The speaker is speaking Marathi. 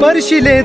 barış ile